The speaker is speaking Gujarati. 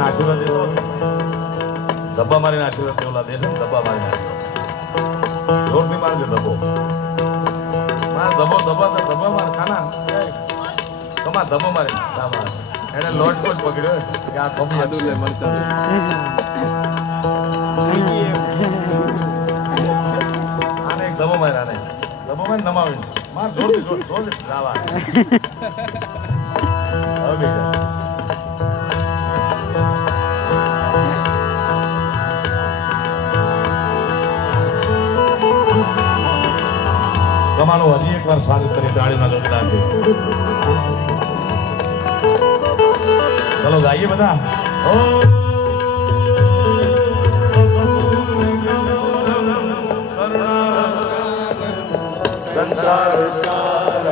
મને આશીર્વાદ દેતો ધબ્બા મારીને આશીર્વાદ દેવલા દેશે ને ધબ્બા મારીને જોરથી મારજો ધબ્બો માર ધબ્બા માર ખાના તમાર ધબ્બો મારી સામાન એને લોટ કોચ પકડ્યો કે આ કમી હતું લે મરચા આને એક ધબ્બો માર આને ધબ્બો માર નમાવીને માર જોરથી રાવા હવે તમારું હજી એક વાર સ્વાગત કરી તાળીના ગગડાથી ચલો ગાઈએ બધા સંસાર સાર